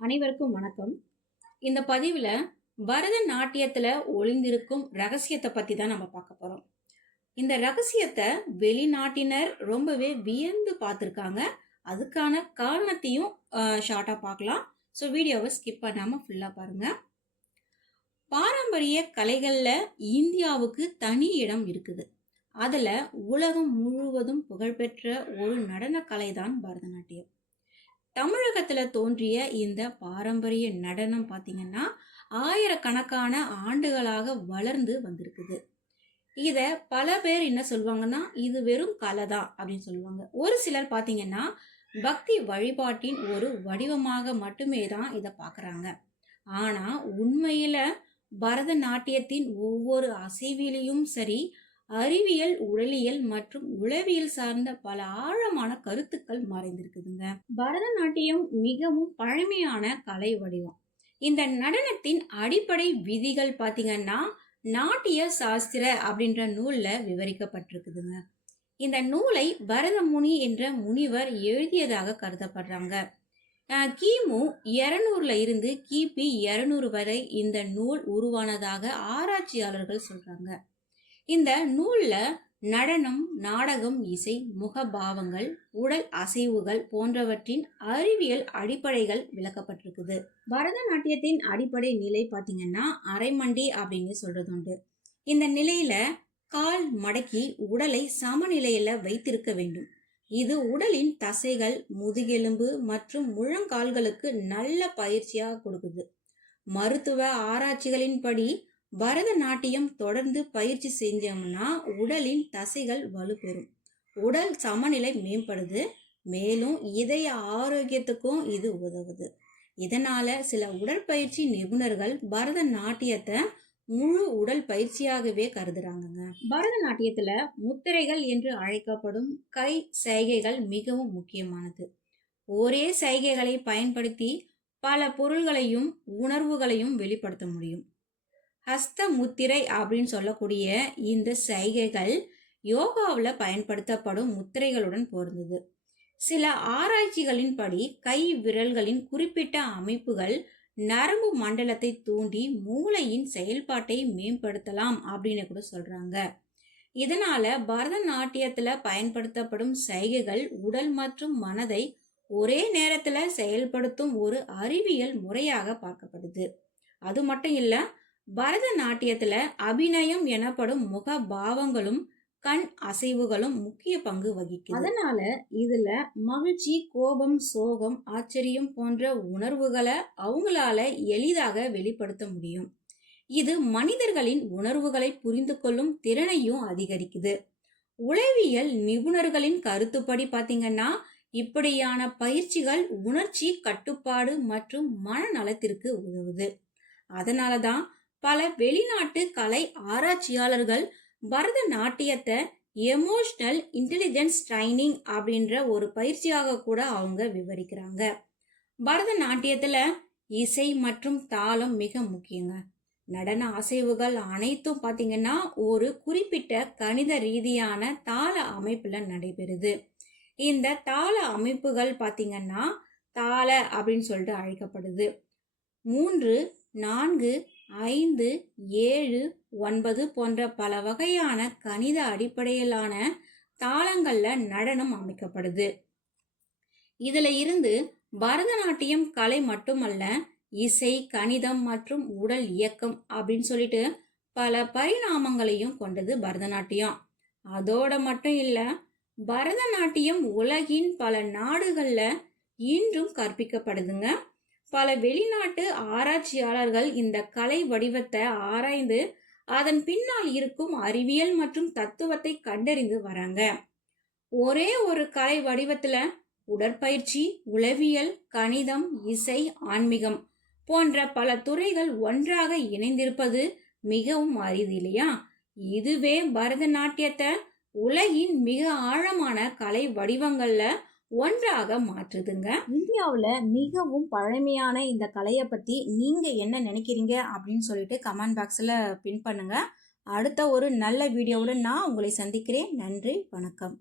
அனைவருக்கும் வணக்கம். இந்த பதிவுல பரதநாட்டியத்துல ஒளிந்திருக்கும் ரகசியத்தை பத்தி தான் நம்ம பார்க்க போறோம். இந்த ரகசியத்தை வெளிநாட்டினர் ரொம்பவே வியந்து பார்த்திருக்காங்க. அதுக்கான காரணத்தையும் ஷார்ட்டா பார்க்கலாம். ஸோ வீடியோவை ஸ்கிப் பண்ணாம ஃபுல்லா பாருங்க. பாரம்பரிய கலைகள்ல இந்தியாவுக்கு தனி இடம் இருக்குது. அதுல உலகம் முழுவதும் புகழ்பெற்ற ஒரு நடன கலை தான் பரதநாட்டியம். தமிழகத்துல தோன்றிய இந்த பாரம்பரிய நடனம் பார்த்தீங்கன்னா ஆயிரக்கணக்கான ஆண்டுகளாக வளர்ந்து வந்திருக்குது. இத பல பேர் என்ன சொல்லுவாங்கன்னா இது வெறும் கலை தான் அப்படின்னு சொல்லுவாங்க. ஒரு சிலர் பார்த்தீங்கன்னா பக்தி வழிபாட்டின் ஒரு வடிவமாக மட்டுமே தான் இதை பார்க்குறாங்க. ஆனா உண்மையில பரதநாட்டியத்தின் ஒவ்வொரு அசைவிலையும் சரி, அறிவியல், உடலியல் மற்றும் உளவியல் சார்ந்த பல ஆழமான கருத்துக்கள் மறைந்திருக்குதுங்க. பரதநாட்டியம் மிகவும் பழமையான கலை வடிவம். இந்த நடனத்தின் அடிப்படை விதிகள் பார்த்தீங்கன்னா நாட்டிய சாஸ்திர அப்படின்ற நூல்ல விவரிக்கப்பட்டிருக்குதுங்க. இந்த நூலை பரதமுனி என்ற முனிவர் எழுதியதாக கருதப்படுறாங்க. கிமு 200ல இருந்து கிபி 200 வரை இந்த நூல் உருவானதாக ஆராய்ச்சியாளர்கள் சொல்றாங்க. இந்த நூல்ல நடனம், நாடகம், இசை, முகபாவங்கள், உடல் அசைவுகள் போன்றவற்றின் அறிவியல் அடிப்படைகள் விளக்கப்பட்டிருக்குது. பரதநாட்டியத்தின் அடிப்படை நிலை பார்த்தீங்கன்னா அரைமண்டி அப்படின்னு சொல்றது உண்டு. இந்த நிலையில கால் மடக்கி உடலை சமநிலையில வைத்திருக்க வேண்டும். இது உடலின் தசைகள், முதுகெலும்பு மற்றும் முழங்கால்களுக்கு நல்ல பயிற்சியாக கொடுக்குது. மருத்துவ ஆராய்ச்சிகளின்படி பரதநாட்டியம் தொடர்ந்து பயிற்சி செஞ்சோம்னா உடலின் தசைகள் வலுப்பெறும், உடல் சமநிலை மேம்படுது, மேலும் இதய ஆரோக்கியத்துக்கும் இது உதவுது. இதனால சில உடற்பயிற்சி நிபுணர்கள் பரதநாட்டியத்தை முழு உடல் பயிற்சியாகவே கருதுறாங்க. பரதநாட்டியத்துல முத்திரைகள் என்று அழைக்கப்படும் கை சைகைகள் மிகவும் முக்கியமானது. ஒரே சைகைகளை பயன்படுத்தி பல பொருள்களையும் உணர்வுகளையும் வெளிப்படுத்த முடியும். ஹஸ்த முத்திரை அப்படின்னு சொல்லக்கூடிய இந்த சைகைகள் யோகாவில் பயன்படுத்தப்படும் முத்திரைகளுடன் பொருந்தது. சில ஆராய்ச்சிகளின்படி கை விரல்களின் குறிப்பிட்ட அமைப்புகள் நரம்பு மண்டலத்தை தூண்டி மூளையின் செயல்பாட்டை மேம்படுத்தலாம் அப்படின்னு கூட சொல்றாங்க. இதனால பரதநாட்டியத்துல பயன்படுத்தப்படும் சைகைகள் உடல் மற்றும் மனதை ஒரே நேரத்துல செயல்படுத்தும் ஒரு அறிவியல் முறையாக பார்க்கப்படுது. அது மட்டும் இல்ல, பரதநாட்டியத்துல அபிநயம் எனப்படும் முக பாவங்களும் கண் அசைவுகளும் முக்கிய பங்கு வகிக்குது. அதனால இதுல மகிழ்ச்சி, கோபம், சோகம், ஆச்சரியம் போன்ற உணர்வுகளை அவங்களால எளிதாக வெளிப்படுத்த முடியும். இது மனிதர்களின் உணர்வுகளை புரிந்து கொள்ளும் திறனையும் அதிகரிக்குது. உளவியல் நிபுணர்களின் கருத்துப்படி பார்த்தீங்கன்னா இப்படியான பயிற்சிகள் உணர்ச்சி கட்டுப்பாடு மற்றும் மனநலத்திற்கு உதவுது. அதனாலதான் பல வெளிநாட்டு கலை ஆராய்ச்சியாளர்கள் பரதநாட்டியத்தை எமோஷனல் இன்டெலிஜென்ஸ் ட்ரைனிங் அப்படின்ற ஒரு பயிற்சியாக கூட அவங்க விவரிக்கிறாங்க. பரதநாட்டியத்துல இசை மற்றும் தாளம் மிக முக்கியங்க. நடன அசைவுகள் அனைத்தும் பார்த்தீங்கன்னா ஒரு குறிப்பிட்ட கணித ரீதியான தாள அமைப்புல நடைபெறுது. இந்த தாள அமைப்புகள் பார்த்தீங்கன்னா தாள அப்படின்னு சொல்லிட்டு அழைக்கப்படுது. 3, 4, 5, 7, 9 போன்ற பல வகையான கணித அடிப்படையிலான தாளங்கள்ல நடனம் அமைக்கப்படுது. இதுல இருந்து பரதநாட்டியம் கலை மட்டுமல்ல, இசை, கணிதம் மற்றும் உடல் இயக்கம் அப்படின்னு சொல்லிட்டு பல பரிணாமங்களையும் கொண்டது பரதநாட்டியம். அதோட மட்டும் இல்ல, பரதநாட்டியம் உலகின் பல நாடுகள்ல இன்றும் கற்பிக்கப்படுதுங்க. பல வெளிநாட்டு ஆராய்ச்சியாளர்கள் இந்த கலை வடிவத்தை ஆராய்ந்து அதன் பின்னால் இருக்கும் அறிவியல் மற்றும் தத்துவத்தை கண்டறிந்து வராங்க. ஒரே ஒரு கலை வடிவத்துல உடற்பயிற்சி, உளவியல், கணிதம், இசை, ஆன்மீகம் போன்ற பல துறைகள் ஒன்றாக இணைந்திருப்பது மிகவும் அரிது இல்லையா? இதுவே பரதநாட்டியத்தை உலகின் மிக ஆழமான கலை வடிவங்கள்ல ஒன்றாக மாற்றுதுங்க. இந்தியாவில் மிகவும் பழமையான இந்த கலையை பற்றி நீங்கள் என்ன நினைக்கிறீங்க அப்படின்னு சொல்லிட்டு கமெண்ட் பாக்ஸில் பின் பண்ணுங்க. அடுத்த ஒரு நல்ல வீடியோவுடன் நான் உங்களை சந்திக்கிறேன். நன்றி, வணக்கம்.